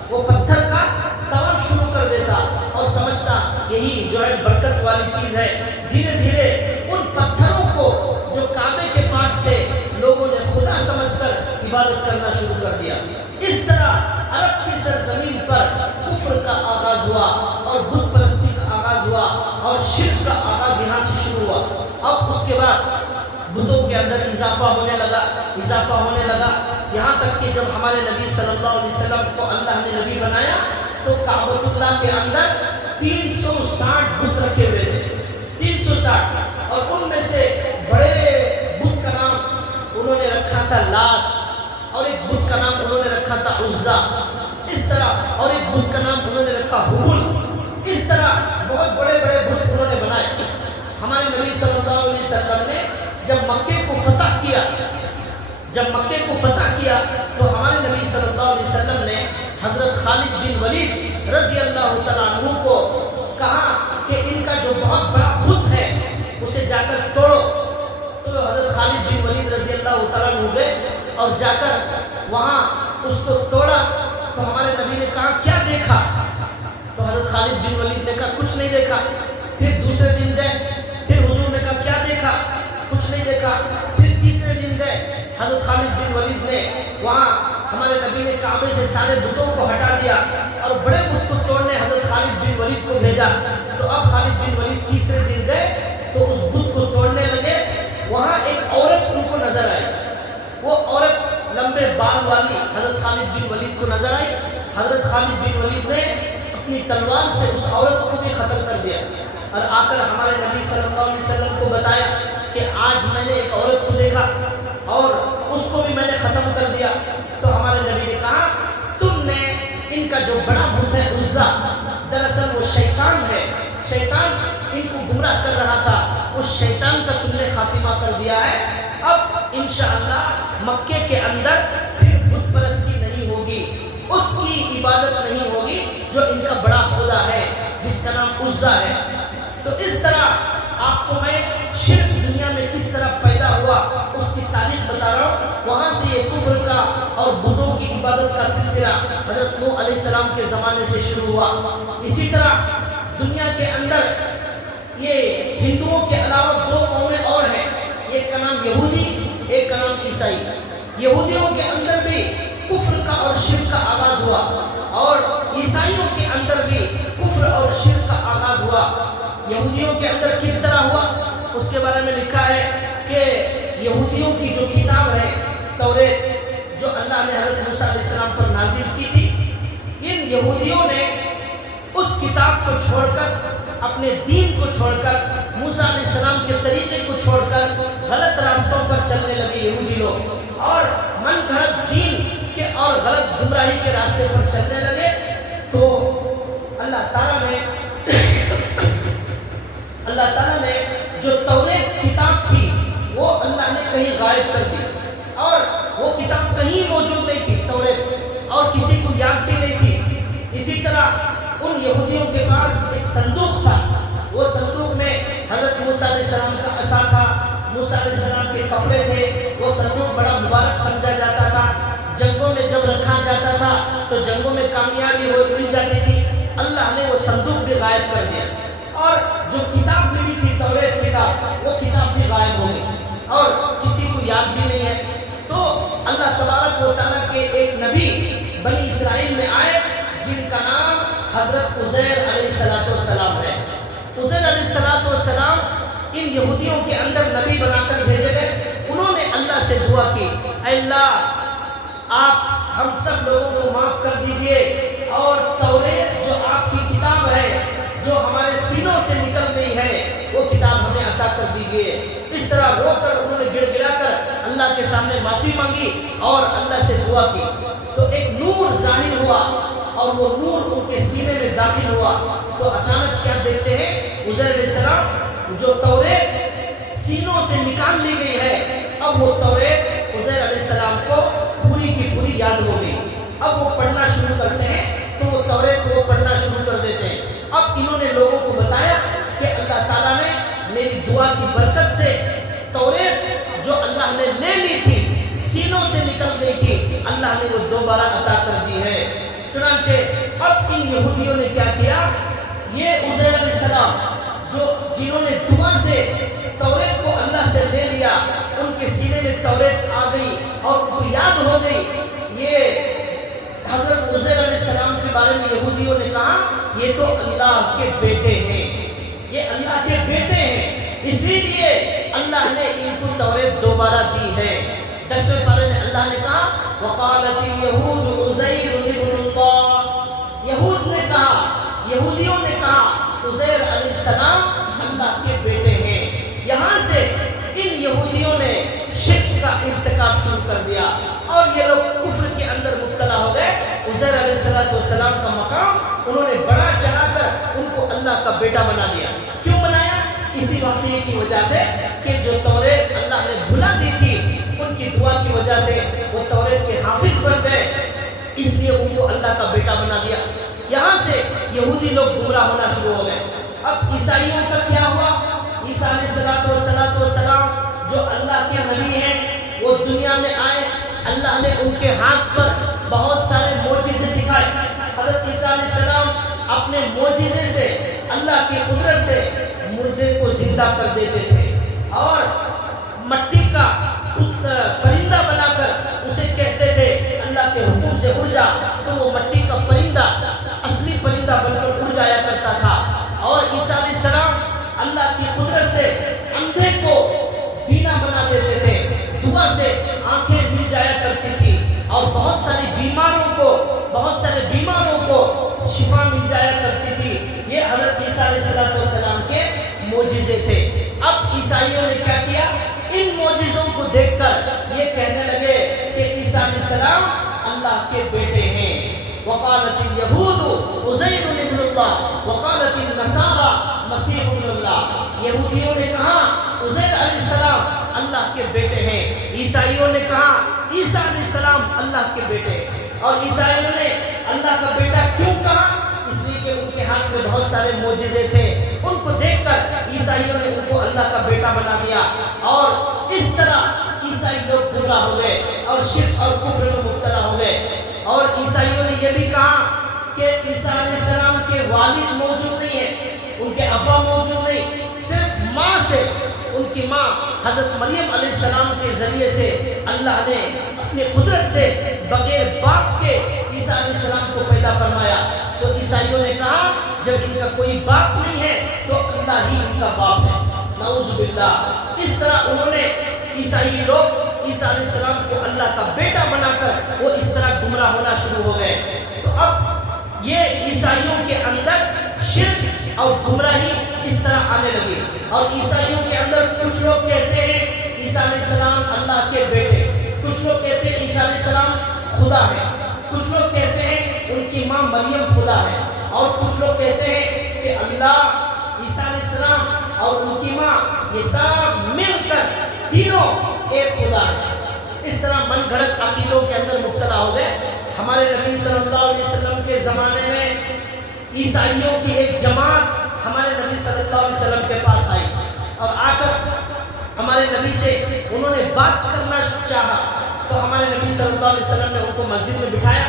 وہ پتھر کا طواف شروع کر دیتا اور سمجھتا یہی جو ہے برکت والی چیز ہے۔ دھیرے دھیرے ان پتھروں کو جو کعبے کے پاس تھے لوگوں نے خدا سمجھ کر عبادت کرنا شروع کر دیا۔ اس طرح عرب کی سرزمین پر کفر کا آغاز ہوا اور بت پرستی کا آغاز ہوا اور شرک کا آغاز یہاں سے شروع ہوا۔ اب اس کے بعد بتوں کے اندر اضافہ ہونے لگا یہاں تک کہ جب ہمارے نبی صلی اللہ علیہ وسلم کو اللہ نے نبی بنایا تو کعبۃ اللہ کے اندر 360 بت رکھے ہوئے تھے، 360، اور ان میں سے بڑے بت کا نام انہوں نے رکھا تھا لات، اور ایک بت کا نام انہوں نے رکھا تھا عزا، اس طرح، اور ایک بت کا نام انہوں نے رکھا حبل۔ اس طرح بہت بڑے بڑے بت انہوں نے بنائے۔ ہمارے نبی صلی اللہ علیہ وسلم نے جب مکے کو فتح کیا تو ہمارے نبی صلی اللہ علیہ وسلم نے حضرت خالد بن ولید رضی اللہ تعالیٰ عنہ کو کہا کہ ان کا جو بہت بڑا بت ہے اسے جا کر توڑو۔ تو حضرت خالد بن ولید رضی اللہ تعالیٰ عنہ گئے اور جا کر وہاں اس کو توڑا۔ تو ہمارے نبی نے کہا کیا دیکھا؟ تو حضرت خالد بن ولید نے کہا کچھ نہیں دیکھا۔ پھر دوسرے دن گئے، پھر حضور نے کہا کیا دیکھا؟ کچھ نہیں دیکھا۔ پھر تیسرے دن گئے، حضرت خالد بن ولید نے وہاں ہمارے نبی نے کعبے سے سارے بتوں کو ہٹا دیا اور بڑے بت کو توڑنے حضرت خالد بن ولید کو بھیجا۔ تو اب خالد بن ولید تیسرے دن گئے تو اس بت کو توڑنے لگے، وہاں ایک عورت ان کو نظر آئی، وہ عورت لمبے بال والی حضرت خالد بن ولید کو نظر آئی۔ حضرت خالد بن ولید نے اپنی تلوار سے اس عورت کو بھی قتل کر دیا اور آ کر ہمارے نبی صلی اللہ علیہ وسلم کو بتایا کہ آج میں نے ایک عورت کو دیکھا اور اس کو بھی میں نے ختم کر دیا۔ تو ہمارے نبی نے کہا تم نے ان کا جو بڑا بت ہے عزا، دراصل وہ شیطان ہے، شیطان ان کو گمراہ کر رہا تھا، اس شیطان کا تم نے خاتمہ کر دیا ہے۔ اب انشاءاللہ مکے کے اندر پھر بت پرستی نہیں ہوگی، اس کی عبادت نہیں ہوگی جو ان کا بڑا خدا ہے جس کا نام عزا ہے۔ تو اس طرح آپ کو میں شرک دنیا میں کس طرح پیدا ہوا اس کی تاریخ بتا رہا ہوں۔ وہاں سے یہ کفر کا اور بتوں کی عبادت کا سلسلہ حضرت نوح علیہ السلام کے زمانے سے شروع ہوا۔ اسی طرح دنیا کے اندر یہ ہندوؤں کے علاوہ دو قومیں اور ہیں، ایک کا نام یہودی، ایک کا نام عیسائی۔ یہودیوں کے اندر بھی کفر کا اور شرک کا آغاز ہوا اور عیسائیوں کے اندر بھی کفر اور شرک کا آغاز ہوا۔ یہودیوں کے اندر کس طرح ہوا اس کے بارے میں لکھا ہے کہ یہودیوں کی جو کتاب ہے توریت، جو اللہ نے حضرت موسیٰ علیہ السلام پر نازل کی تھی، ان یہودیوں نے اس کتاب کو چھوڑ کر، اپنے دین کو چھوڑ کر، موسیٰ علیہ السلام کے طریقے کو چھوڑ کر غلط راستوں پر چلنے لگے یہودی لوگ، اور من گھڑت دین کے اور غلط گمراہی کے راستے پر چلنے لگے۔ تو اللہ تعالیٰ نے جو توریت کتاب تھی وہ اللہ نے کہیں غائب کر دی، اور وہ کتاب کہیں موجود نہیں تھی توریت، اور کسی کو یاد بھی نہیں تھی۔ اسی طرح ان یہودیوں کے پاس ایک صندوق تھا، وہ صندوق میں حضرت موسیٰ علیہ السلام کا عصا تھا، موسیٰ علیہ السلام کے کپڑے تھے، وہ صندوق بڑا مبارک سمجھا جاتا تھا۔ جنگوں میں جب رکھا جاتا تھا تو جنگوں میں کامیابی مل جاتی تھی۔ اللہ نے وہ صندوق بھی غائب کر دیا، اور جو کتاب ملی تھی توریت کتاب، وہ کتاب بھی غائب ہو گئی اور کسی کو یاد بھی نہیں ہے۔ تو اللہ تبارک و تعالیٰ کے ایک نبی بنی اسرائیل میں آئے جن کا نام حضرت عزیر علیہ السلام ہے۔ عزیر علیہ السلام ان یہودیوں کے اندر نبی بنا کر بھیجے گئے۔ انہوں نے اللہ سے دعا کی، اے اللہ آپ ہم سب لوگوں کو معاف کر دیجئے، اور توریت جو آپ کی کتاب ہے جو ہمارے سینوں سے نکل گئی ہے وہ کتاب ہمیں عطا کر دیجئے۔ اس طرح رو کر انہوں نے گڑ گڑا کر اللہ کے سامنے معافی مانگی اور اللہ سے دعا کی۔ تو ایک نور ظاہر ہوا اور وہ نور ان کے سینے میں داخل ہوا۔ تو اچانک کیا دیکھتے ہیں، عزیر علیہ السلام جو توریت سینوں سے نکال لی گئی ہے، اب وہ توریت عزیر علیہ السلام کو پوری کی پوری یاد ہو گئی۔ اب وہ پڑھنا شروع کرتے ہیں تو وہ توریت کو پڑھنا شروع کر دیتے ہیں۔ اب انہوں نے لوگوں کو بتایا کہ اللہ تعالیٰ نے میری دعا کی برکت سے توریت جو اللہ نے لے لی تھی، سینوں سے نکل گئی تھی، اللہ نے وہ دوبارہ عطا کر دی ہے۔ چنانچہ اب ان یہودیوں نے کیا کیا، یہ عزیر علیہ السلام جنہوں نے دعا سے توریت کو اللہ سے لے لیا، ان کے سینے میں توریت آ گئی اور ان کو یاد ہو گئی، یہ حضرت عزیر علیہ السلام کے بارے میں یہودیوں نے کہا یہ تو اللہ کے بیٹے ہیں، یہ اللہ کے بیٹے ہیں، اس لیے اللہ نے ان کو توریت دوبارہ دی ہے۔ 10ویں پارے میں اللہ نے کہا وقالت اليہود عزیر ابن اللہ، یہود نے کہا، یہودیوں نے کہا عزیر علیہ السلام اللہ کے بیٹے ہیں۔ یہاں سے ان یہودیوں نے شرک کا ارتکاب شروع کر دیا اور یہ لوگ کفر کے اندر مبتلا ہو گئے۔ عزیر علیہ السلام کا مقام انہوں نے بڑا چڑھا کر ان کو اللہ کا بیٹا بنا دیا۔ کیوں بنایا؟ اسی واقعے کی وجہ سے کہ جو توریت اللہ نے بھلا دی تھی، ان کی دعا کی وجہ سے وہ توریت کے حافظ بن گئے، اس لیے ان کو اللہ کا بیٹا بنا دیا۔ یہاں سے یہودی لوگ گمراہ ہونا شروع ہو گئے۔ اب عیسائیوں کا کیا ہوا؟ عیسیٰ علیہ السلام جو اللہ کے نبی ہیں، وہ دنیا میں آئے، اللہ نے ان کے ہاتھ پر بہت سارے معجزے دکھائے۔ حضرت عیسیٰ علیہ السلام اپنے معجزے سے، اللہ کی قدرت سے مردے کو زندہ کر دیتے تھے اور مٹی کا پرندہ بنا کر اسے کہتے تھے اللہ کے حکم سے اڑ جا، تو وہ مٹی کا پرندہ اصلی پرندہ بن کر اڑ جایا کرتا تھا۔ اور عیسیٰ علیہ السلام اللہ کی قدرت سے اندھے کو بینا بنا دیتے تھے، دعا سے آنکھیں مل جایا کرتی تھی اور بہت سارے بیماروں کو شفا مل جایا کرتی تھی۔ یہ حضرت عیسیٰ علیہ السلام کے معجزے تھے۔ اب عیسائیوں نے کیا کیا؟ ان معجزوں کو دیکھ کر یہ کہنے لگے کہ عیسیٰ علیہ السلام اللہ کے بیٹے ہیں۔ وقالت اليہود عزیر ابن اللہ وقالت النصارى مسیح ابن اللہ، یہودیوں نے کہا عزیر علیہ السلام اللہ کے بیٹے ہیں، عیسائیوں نے کہا عیسیٰ علیہ السلام اللہ کے بیٹے ہیں۔ اور عیسائیوں نے اللہ کا بیٹا کیوں کہا؟ اس لیے کہ ان کے ہاتھ میں بہت سارے معجزے تھے، ان کو دیکھ کر عیسائیوں نے ان کو اللہ کا بیٹا بنا دیا اور اس طرح عیسائی لوگ گمراہ ہو گئے اور شرک اور کفر میں مبتلا ہو گئے۔ اور عیسائیوں نے یہ بھی کہا کہ عیسیٰ علیہ السلام کے والد موجود نہیں ہیں، ان کے ابا موجود نہیں، صرف ماں سے، ان کی ماں حضرت مریم علیہ السلام کے ذریعے سے اللہ نے اپنی قدرت سے بغیر باپ کے عیسیٰ علیہ السلام کو پیدا فرمایا۔ تو عیسائیوں نے کہا جب ان کا کوئی باپ نہیں ہے تو اللہ ہی ان کا باپ ہے، نعوذ باللہ۔ اس طرح انہوں نے عیسائی لوگ عیسیٰ علیہ السلام کو اللہ کا بیٹا بنا کر وہ اس طرح گمراہ ہونا شروع ہو گئے۔ تو اب یہ عیسائیوں کے اندر شرک اور گمراہی اس طرح آنے لگی، اور عیسائیوں کے اندر کچھ لوگ کہتے ہیں عیسیٰ علیہ السلام اللہ کے بیٹے، کچھ لوگ کہتے ہیں عیسیٰ علیہ السلام خدا ہے، کچھ لوگ کہتے ہیں ان کی ماں مریم خدا ہے، اور کچھ لوگ کہتے ہیں کہ اللہ، عیسیٰ علیہ السلام اور ان کی ماں یہ سب مل کر تینوں ایک خدا ہے۔ اس طرح من گھڑت عقیدوں کے اندر مبتلا ہو گئے۔ ہمارے نبی صلی اللہ علیہ وسلم کے زمانے میں عیسائیوں کی ایک جماعت ہمارے نبی صلی اللہ علیہ وسلم کے پاس آئی اور آ کر ہمارے نبی سے انہوں نے بات کرنا چاہا، تو ہمارے نبی صلی اللہ علیہ وسلم نے ان کو مسجد میں بٹھایا،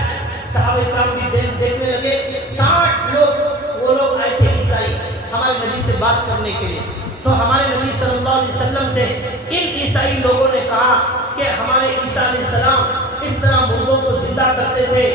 صحابہ اکرام بھی دیکھنے لگے، 60 لوگ وہ لوگ آئے تھے عیسائی ہمارے نبی سے بات کرنے کے لیے۔ تو ہمارے نبی صلی اللہ علیہ وسلم سے ان عیسائی لوگوں نے کہا کہ ہمارے عیسیٰ علیہ السلام اس طرح مردوں کو زندہ کرتے تھے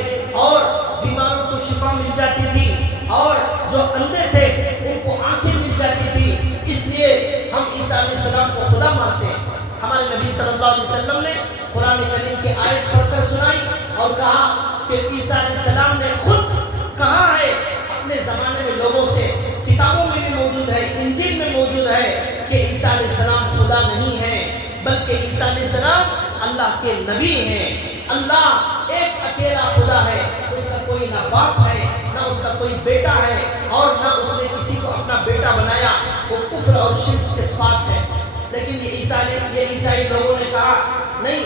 اور بیماروں کو شفا مل جاتی تھی اور جو اندھے تھے ان کو آنکھیں مل جاتی تھی، اس لیے ہم عیسیٰ علیہ السلام کو خدا مانتے ہیں۔ ہمارے نبی صلی اللہ علیہ وسلم نے قرآن کریم کی آیت پڑھ کر سنائی اور کہا کہ عیسیٰ علیہ السلام نے خود کہا ہے اپنے زمانے میں لوگوں سے، کتابوں میں بھی موجود ہے، انجیل میں موجود ہے کہ عیسیٰ علیہ السلام خدا نہیں ہے بلکہ عیسیٰ علیہ السلام اللہ کے نبی ہیں۔ اللہ ایک اکیلا خدا ہے، اس کا کوئی نہ باپ ہے نہ اس کا کوئی بیٹا ہے اور نہ اس نے کسی کو اپنا بیٹا بنایا، وہ کفر اور شرک سے پاک ہے۔ لیکن یہ عیسائی لوگوں نے کہا نہیں،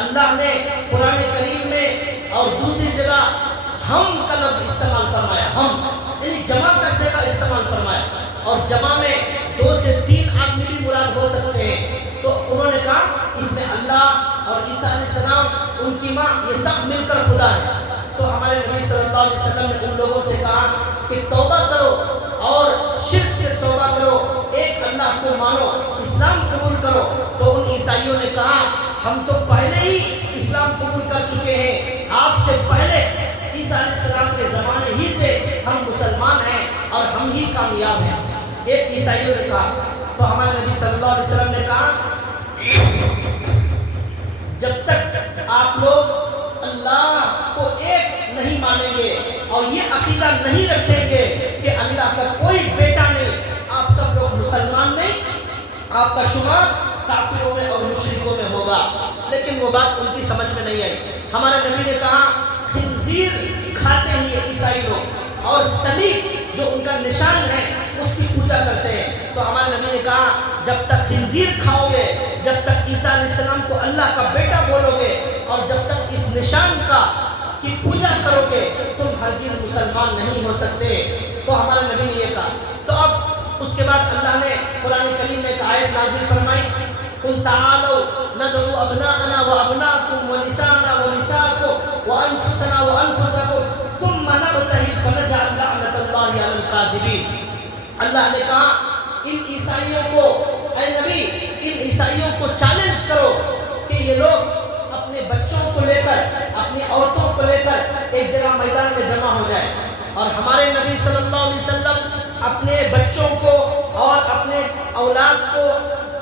اللہ نے قرآن کریم میں اور دوسری جگہ ہم کا لفظ استعمال فرمایا، ہم یعنی جمع کا صیغہ استعمال فرمایا، اور جمع میں 2 سے 3 آدمی بھی مراد ہو سکتے ہیں۔ تو انہوں نے کہا اس میں اللہ اور عیسیٰ علیہ السلام ان کی ماں یہ سب مل کر خدا ہے۔ تو ہمارے نبی صلی اللہ علیہ وسلم نے ان لوگوں سے کہا کہ توبہ کرو اور شرک سے توبہ کرو، ایک اللہ کو مانو، اسلام قبول کرو۔ تو ان عیسائیوں نے کہا ہم تو پہلے ہی اسلام قبول کر چکے ہیں، آپ سے پہلے عیسیٰ علیہ السلام کے زمانے ہی سے ہم مسلمان ہیں اور ہم ہی کامیاب ہیں، ایک عیسائیوں نے کہا۔ تو ہمارے نبی صلی اللہ علیہ وسلم نے کہا جب تک آپ لوگ اللہ کو ایک نہیں مانیں گے اور یہ عقیدہ نہیں رکھیں گے کہ اللہ کا کوئی بیٹا نہیں، آپ سب لوگ مسلمان نہیں، آپ کا شمار کافروں میں اور مشرکوں میں ہوگا۔ لیکن وہ بات ان کی سمجھ میں نہیں آئی۔ ہمارے نبی نے کہا خنزیر کھاتے ہیں یہ عیسائی لوگ اور صلیب جو ان کا نشان ہے اس کی پوجا کرتے ہیں۔ تو ہمارے نبی نے کہا جب تک خنزیر کھاؤ گے، جب تک عیسیٰ علیہ السلام کو اللہ کا بیٹا بولو گے اور جب تک اس نشان کی پوجا کرو گے تم ہرگز مسلمان نہیں ہو سکتے۔ تو ہمارے نبی نے یہ کہا۔ تو اب اس کے بعد اللہ نے قرآن کریم میں ایک آیت نازل فرمائی، قل تعالوا ندعو ابناءنا وابناءكم ونساءنا ونساءكم وانفسنا وانفسكم ثم نبتهل فنجعل لعنة الله على الكاذبين۔ اللہ نے کہا ان عیسائیوں کو، اے نبی ان عیسائیوں کو چیلنج کرو کہ یہ لوگ اپنے بچوں کو لے کر، اپنی عورتوں کو لے کر ایک جگہ میدان میں جمع ہو جائے، اور ہمارے نبی صلی اللہ علیہ وسلم اپنے بچوں کو اور اپنے اولاد کو،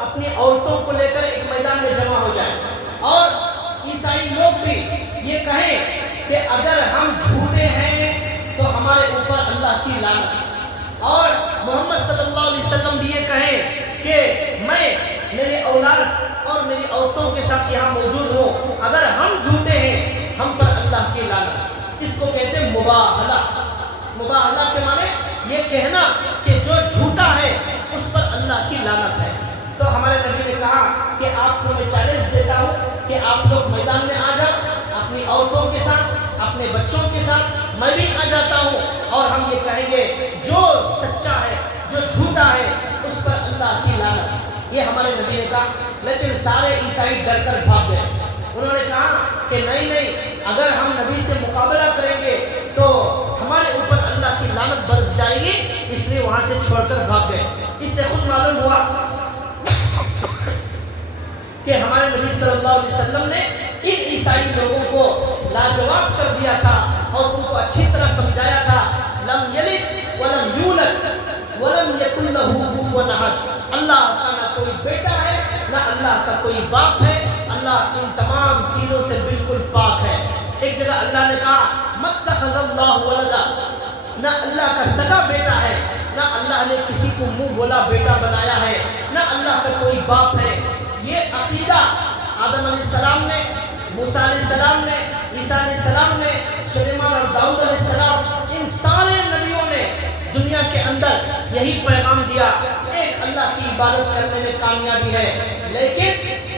اپنی عورتوں کو لے کر ایک میدان میں جمع ہو جائے، اور عیسائی لوگ بھی یہ کہیں کہ اگر ہم جھوٹے ہیں تو ہمارے اوپر اللہ کی لعنت، اور محمد صلی اللہ علیہ وسلم بھی یہ کہیں کہ میں میرے اولاد اور میری عورتوں کے ساتھ یہاں موجود ہوں، اگر ہم جھوٹے ہیں ہم پر اللہ کی لعنت۔ اس کو کہتے ہیں مباہلہ۔ مباہلہ کے معنی یہ کہنا کہ جو جھوٹا ہے اس پر اللہ کی لعنت ہے۔ تو ہمارے نبی نے کہا کہ آپ کو میں چیلنج دیتا ہوں کہ آپ لوگ میدان میں آ جاؤ اپنی عورتوں کے ساتھ، اپنے بچوں کے ساتھ، میں بھی آ جاتا ہوں، اور ہم یہ کہیں گے جو سچا ہے، جو جھوٹا ہے اس پر اللہ کی لعنت۔ یہ ہمارے نبی نے کہا، لیکن سارے عیسائی ڈر کر بھاگ گئے۔ انہوں نے کہا کہ نہیں، اگر ہم نبی سے مقابلہ کریں گے تو ہمارے اوپر اللہ کی لعنت برس جائے گی، اس لیے وہاں سے چھوڑ کر بھاگ گئے۔ اس سے خود معلوم ہوا کہ ہمارے نبی صلی اللہ علیہ وسلم نے ان عیسائی لوگوں کو لاجواب کر دیا تھا اور ان کو اچھی طرح سمجھایا تھا، لم یلد ولم یولد ولم یکن لہ کفوا احد۔ اللہ کا نہ کوئی بیٹا ہے، نہ اللہ کا کوئی باپ ہے، اللہ ان تمام چیزوں سے بالکل پاک ہے۔ ایک جگہ اللہ نے کہا متخذ اللہ ولدا، نہ اللہ کا سگا بیٹا ہے، نہ اللہ نے کسی کو منہ بولا بیٹا بنایا ہے، نہ اللہ کا کوئی باپ ہے۔ یہ عقیدہ آدم علیہ السلام نے، موسیٰ علیہ السلام نے، عیسیٰ علیہ السلام نے، سلیمان اور داؤد علیہ السلام، ان سارے نبیوں نے دنیا کے اندر یہی پیغام دیا، ایک اللہ کی عبادت کرنے میں کامیابی ہے۔ لیکن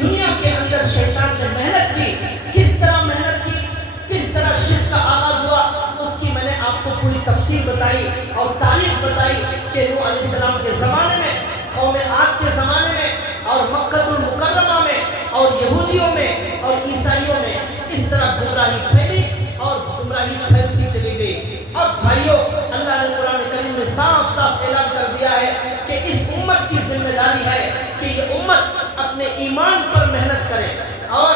دنیا کے اندر شیطان نے محنت کی، کس طرح محنت کی، کس طرح شرک کا آغاز ہوا، اس کی میں نے آپ کو پوری تفصیل بتائی اور تاریخ بتائی کہ نوح علیہ السلام کے زمانے میں، قوم عاد کے زمانے میں، اور مکہ المکرمہ میں، اور یہودیوں میں اور عیسائیوں میں اس طرح گمراہی پھیلی اور گمراہی پھیلتی چلی گئی۔ اب بھائیوں، اللہ نے قرآن کریم میں صاف صاف اعلان کر دیا ہے کہ اس امت کی ذمہ داری ہے کہ یہ امت اپنے ایمان پر محنت کرے اور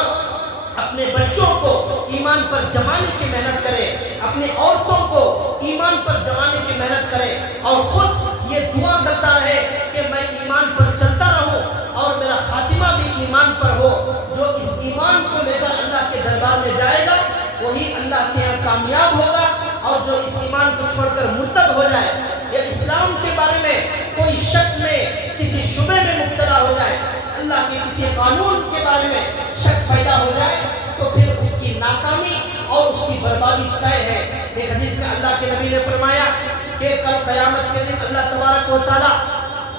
اپنے بچوں کو ایمان پر جمانے کی محنت کرے، اپنی عورتوں کو ایمان پر جمانے کی محنت کرے، اور خود یہ دعا کرتا رہے کہ میں ایمان پر چلتا رہوں اور میرا خاتمہ بھی ایمان پر ہو۔ جو اس ایمان کو لے کر اللہ کے دربار میں جائے گا وہی اللہ کے یہاں کامیاب ہوگا، اور جو اس ایمان کو چھوڑ کر مرتد ہو جائے یا اسلام کے بارے میں کوئی شک میں، کسی شبہ میں مبتلا ہو جائے، اللہ کے کسی قانون کے بارے میں شک پیدا ہو جائے، تو پھر اس کی ناکامی اور اس کی بربادی طے ہے۔ ایک حدیث میں اللہ کے نبی نے فرمایا کہ کل قیامت کے دن اللہ تبارک و تعالیٰ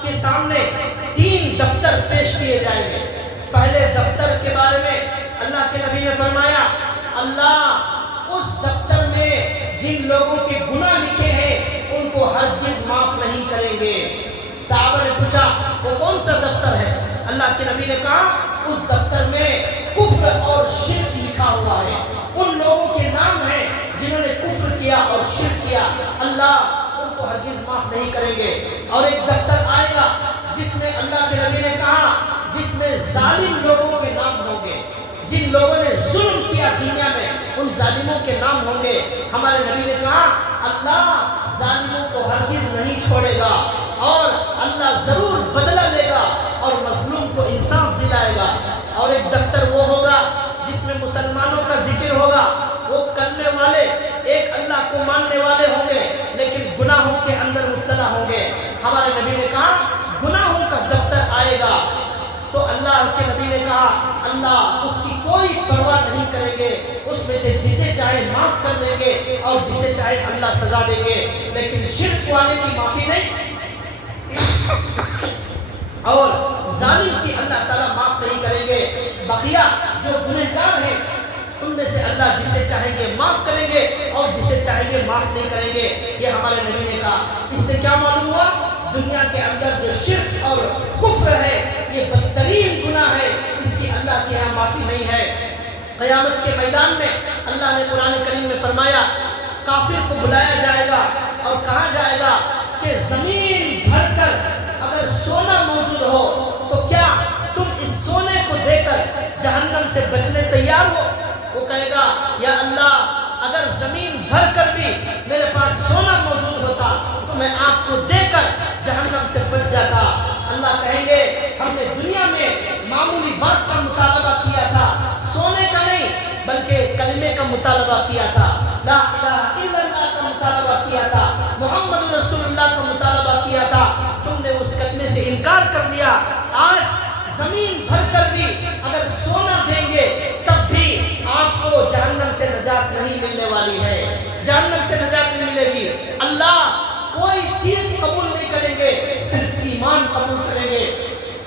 کے سامنے 3 دفتر پیش کیے جائیں گے۔ پہلے دفتر کے بارے میں اللہ کے نبی نے فرمایا اللہ اس دفتر میں جن لوگوں کے گناہ لکھے ہیں ان کو ہرگز معاف نہیں کریں گے۔ صحابہ نے پوچھا وہ کون سا دفتر ہے؟ اللہ کے نبی نے کہا اس دفتر میں کفر اور شرک لکھا ہوا ہے. ان لوگوں کے نام ہیں جنہوں نے کفر کیا اور شرک کیا. اللہ ان کو ہرگز معاف نہیں کریں گے. اور ایک دفتر آئے گا جس میں اللہ کے نبی نے کہا جس میں ظالم لوگوں کے نام ہوں گے. جن لوگوں نے ظلم کیا دنیا میں ان ظالموں کے نام ہوں گے. ہمارے نبی نے کہا اللہ ظالموں کو ہرگز نہیں چھوڑے گا اور اللہ ضرور بدلہ لے گا اور مظلوم کو انصاف دلائے گا. اور ایک دفتر وہ ہوگا جس میں مسلمانوں کا ذکر ہوگا. وہ کلمے والے ایک اللہ کو ماننے والے ہوں گے لیکن گناہوں کے اندر مبتلا ہوں گے. ہمارے نبی نے کہا گناہوں کا دفتر آئے گا تو اللہ کے نبی نے کہا اللہ اس کی کوئی پرواہ نہیں کریں گے. اس میں سے جسے چاہے معاف کر دیں گے اور جسے چاہے اللہ سزا دیں گے لیکن شرک والے کی معافی نہیں اور ظالم کی اللہ تعالیٰ معاف نہیں کریں گے. بقیہ جو گنہگار ہیں ان میں سے اللہ جسے چاہیں گے معاف کریں گے اور جسے چاہیں گے معاف نہیں کریں گے. یہ ہمارے نبی نے کہا. اس سے کیا معلوم ہوا دنیا کے اندر جو شرک اور کفر ہے یہ بدترین گناہ ہے. اس کی اللہ کے یہاں معافی نہیں ہے. قیامت کے میدان میں اللہ نے قرآن کریم میں فرمایا کافر کو بلایا جائے گا اور کہا جائے گا کہ زمین بھر کر اگر سونا موجود ہو تو کیا تم اس سونے کو دے کر جہنم سے بچنے تیار ہو؟ وہ کہے گا یا اللہ اگر زمین بھر کر بھی میرے پاس سونا موجود ہوتا تو میں آپ کو دے کر جہنم سے بچ جاتا. اللہ کہیں گے ہم نے دنیا میں معمولی بات کا مطالبہ کیا تھا سونے کا نہیں بلکہ کلمے کا مطالبہ کیا تھا. لا الہ الا اللہ کا مطالبہ کیا تھا. محمد رسول اللہ کا مطالبہ کیا تھا. تم نے اس کلمے سے انکار کر دیا. آج زمین بھر کر بھی اگر سونا دیں گے تب بھی آپ کو جہنم سے نجات نہیں ملنے والی ہے. جہنم سے نجات نہیں ملے گی. اللہ کوئی چیز قبول نہیں کریں گے صرف ایمان قبول کریں گے.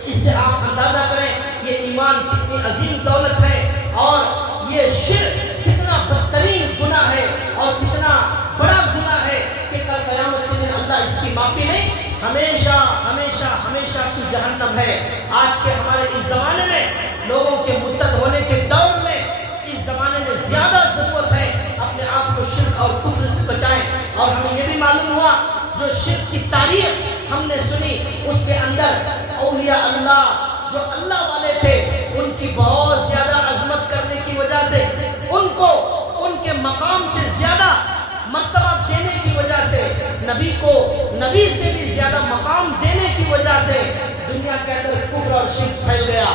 اس سے آپ اندازہ کریں یہ ایمان کتنی عظیم دولت ہے اور یہ شرک کتنا بدترین گناہ ہے اور کتنا بڑا گناہ ہے کہ کل قیامت کے دن اللہ اس کی معافی نہیں ہمیشہ ہمیشہ ہمیشہ کی جہنم ہے. آج کے ہمارے اس زمانے میں لوگوں کے مرتد ہونے کے دور میں اس زمانے میں زیادہ ضرورت ہے اپنے آپ کو شرک اور کفر سے بچائیں. اور ہمیں یہ بھی معلوم ہوا جو شرک کی تاریخ ہم نے سنی اس کے اندر اولیاء اللہ جو اللہ والے تھے ان کی بہت زیادہ عظمت کرنے کی وجہ سے ان کو ان کے مقام سے زیادہ مرتبہ دینے کی وجہ سے نبی کو نبی سے بھی زیادہ مقام دینے کی وجہ سے دنیا کے اندر کفر اور شرک پھیل گیا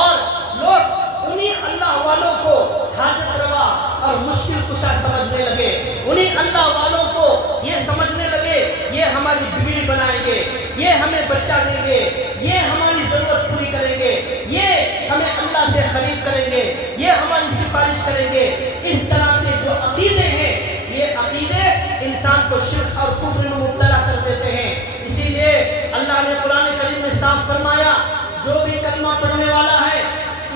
اور لوگ انہی اللہ والوں کو حاجت روا اور مشکل کشا سمجھنے لگے. انہی اللہ والوں کو یہ سمجھنے لگے یہ ہماری بیوی بنائیں گے, یہ ہمیں بچہ دیں گے, یہ ہماری ضرورت پوری کریں گے, یہ ہمیں اللہ سے قریب کریں گے, یہ ہماری سفارش کریں گے. اس طرح کے جو عقیدے ہیں یہ عقیدے انسان کو شرک اور کفر میں مبتلا کر دیتے ہیں. اسی لیے اللہ نے قرآن کریم میں صاف فرمایا جو بھی کلمہ پڑھنے والا ہے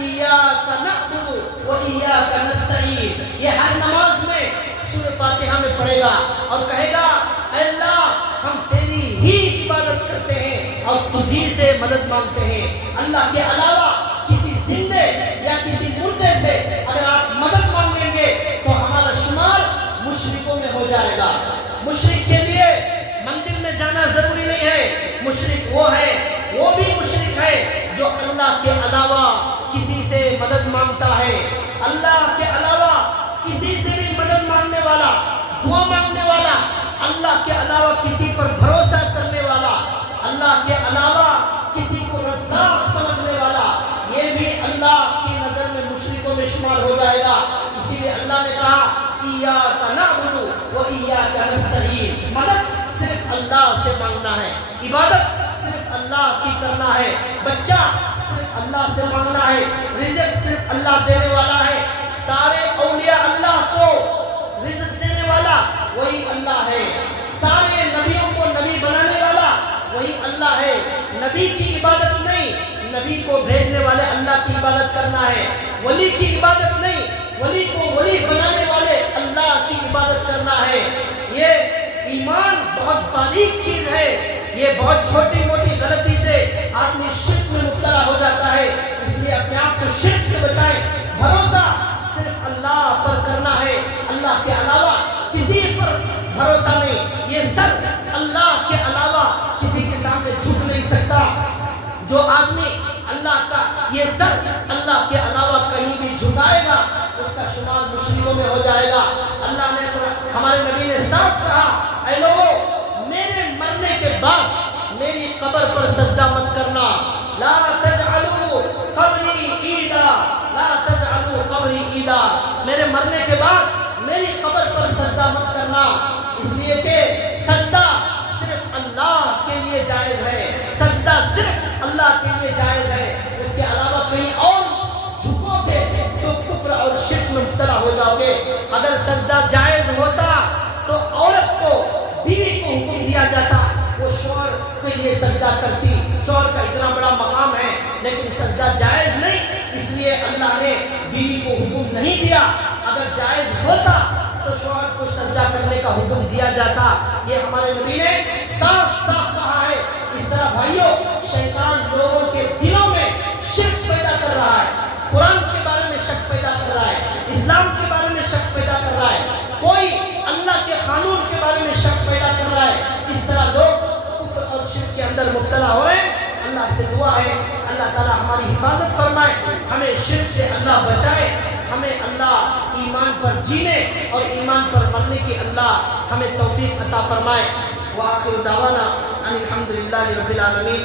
ایاک نعبد و ایاک نستعین یہ ہر نماز میں سورہ فاتحہ میں پڑھے گا اور کہے گا اے اللہ ہم تیری ہی عبادت کرتے ہیں اور تجھی سے مدد مانگتے ہیں. اللہ کے علاوہ کسی زندے یا کسی مردے سے اگر آپ مدد مانگیں گے تو ہمارا شمار مشرکوں میں ہو جائے گا. مشرک کے لیے مندر میں جانا ضروری نہیں ہے. مشرک وہ ہے وہ بھی مشرک ہے جو اللہ کے علاوہ کسی سے مدد مانگتا ہے. اللہ کے علاوہ کسی سے بھی مدد مانگنے والا, دعا مانگنے والا, اللہ کے علاوہ کسی پر بھروسہ کرنے والا, اللہ کے علاوہ کسی کو رزاق سمجھنے والا, یہ بھی اللہ کی نظر میں مشرکوں میں شمار ہو جائے گا. اسی لیے اللہ نے کہا ایاک نعبد و ایاک نستعین. مدد صرف اللہ سے مانگنا ہے, عبادت صرف اللہ کی کرنا ہے, بچہ صرف اللہ سے مانگنا ہے, رزق صرف اللہ دینے والا ہے. سارے اولیاء اللہ کو رزق دینے والا وہی اللہ ہے. سارے نبیوں کو نبی بنانے والا وہی اللہ ہے. نبی کی عبادت نہیں, نبی کو بھیجنے والے اللہ کی عبادت کرنا ہے. ولی کی عبادت نہیں, ولی کو ولی بنانے والے اللہ کی عبادت کرنا ہے. یہ ایمان بہت باریک چیز ہے. یہ بہت چھوٹی موٹی غلطی سے آدمی شرک میں مبتلا ہو جاتا ہے. اس لیے اپنے آپ بچائیں. بھروسہ صرف اللہ پر کرنا ہے, اللہ کے علاوہ کسی پر بھروسہ نہیں. یہ سر اللہ کے علاوہ کسی کے سامنے جھک نہیں سکتا. جو آدمی اللہ کا یہ سر اللہ کے علاوہ کہیں بھی جھکائے گا اس کا شمار مشرکوں میں ہو جائے گا. اللہ نے ہمارے نبی نے صاف کہا, اے لوگوں میرے مرنے کے بعد میری قبر پر سجدہ مت کرنا. لا تجعلوا قبری عیدا, لا تجعلوا قبری عیدا. میرے مرنے کے بعد میری قبر پر سجدہ مت کرنا, اس لیے کہ سجدہ صرف اللہ کے لیے جائز ہے. سجدہ صرف اللہ کے لیے جائز ہے. اس کے علاوہ کہیں اور جھکو گے تو کفر اور شرک میں مبتلا ہو جاؤ گے. اگر سجدہ جائز ہوتا تو عورت کو, بیوی کو حکم دیا جاتا وہ شوہر کے لیے سجدہ کرتی. شوہر کا اتنا بڑا مقام ہے لیکن سجدہ جائز نہیں, اس لیے اللہ نے بیوی کو حکم نہیں دیا. اگر جائز ہوتا تو شوہر کو سجدہ کرنے کا حکم دیا جاتا. یہ ہمارے نبی نے صاف صاف کہا ہے. اس طرح بھائیوں شیطان لوگوں کے دلوں میں شک پیدا کر رہا ہے, قرآن کے بارے میں شک پیدا کر رہا ہے, اسلام کے بارے میں شک پیدا کر رہا ہے, کوئی اللہ کے قانون کے بارے میں شک پیدا کر رہا ہے. اس طرح لوگ کفر اور شرک کے اندر مبتلا ہوئے. اللہ سے دعا ہے اللہ تعالی ہماری حفاظت فرمائے, ہمیں شرک سے اللہ بچائے, ہمیں اللہ ایمان پر جینے اور ایمان پر مرنے کی اللہ ہمیں توفیق عطا فرمائے. وآخر دعوانا ان الحمد للہ رب العالمین.